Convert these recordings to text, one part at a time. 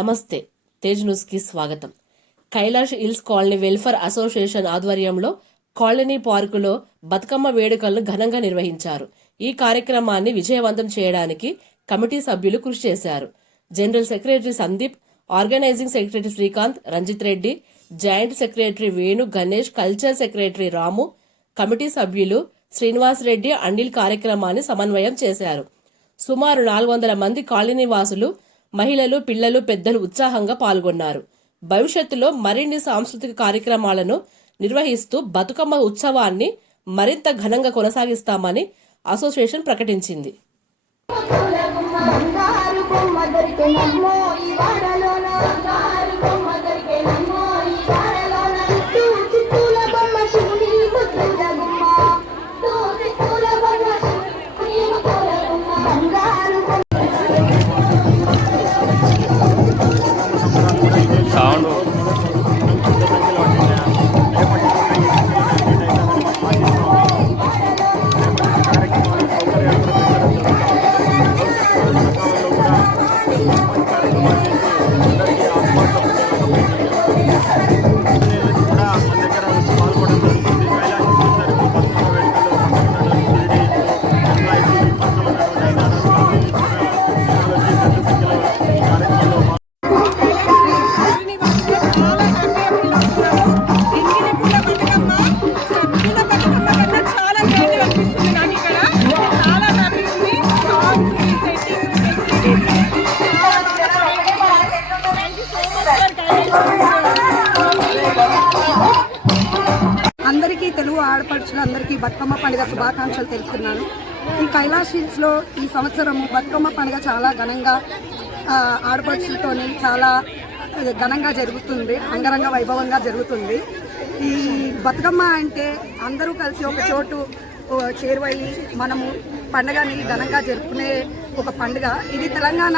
నమస్తే, తేజ్ న్యూస్కి స్వాగతం. Kailash hills colony welfare association ఆధ్వర్యంలో కాలనీ పార్కులో బతుకమ్మ వేడుకలను ఘనంగా నిర్వహించారు. ఈ కార్యక్రమాన్ని విజయవంతం చేయడానికి కమిటీ సభ్యులు కృషి చేశారు. General secretary Sandeep, organising secretary Srikanth, Ranjith Reddy, joint secretary Venu, Ganesh, culture secretary Ramu, committee సభ్యులు శ్రీనివాస్ రెడ్డి, అనిల్ కార్యక్రమాన్ని సమన్వయం చేశారు. సుమారు 400 మంది కాలనీ వాసులు, మహిళలు, పిల్లలు, పెద్దలు ఉత్సాహంగా పాల్గొన్నారు. భవిష్యత్తులో మరిన్ని సాంస్కృతిక కార్యక్రమాలను నిర్వహిస్తూ బతుకమ్మ ఉత్సవాన్ని మరింత ఘనంగా కొనసాగిస్తామని అసోసియేషన్ ప్రకటించింది. అందరికీ తెలుగు ఆడపడుచులందరికీ బతుకమ్మ పండుగ శుభాకాంక్షలు తెలుపుతున్నాను. ఈ కైలాష్ హిల్స్లో ఈ సంవత్సరం బతుకమ్మ పండుగ చాలా ఘనంగా ఆడపడుచులతోని చాలా ఘనంగా జరుగుతుంది, అంగరంగ వైభవంగా జరుగుతుంది. ఈ బతుకమ్మ అంటే అందరూ కలిసి ఒక చోటు చేరువయ్యి మనము పండుగని ఘనంగా జరుపుకునే ఒక పండుగ. ఇది తెలంగాణ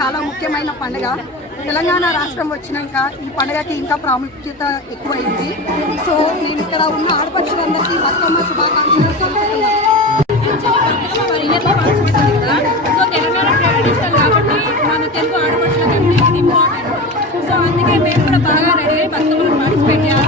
చాలా ముఖ్యమైన పండుగ. తెలంగాణ రాష్ట్రం వచ్చినాక ఈ పండుగకి ఇంకా ప్రాముఖ్యత ఎక్కువైంది. సో నేను ఇక్కడ ఉన్న ఆడపడుచులందరికీ బతుకమ్మ శుభాకాంక్షలు తెలుపుతున్నాను. సో తెలంగాణ ట్రెడిషనల్ కాబట్టి మన తెలుగు ఆడపడుచులకి ఇంపార్టెంట్. సో అందుకే మేము కూడా బాగా రెడీ అయ్యి బతుకమ్మలో పార్టిసిపేట్ చేయాలి.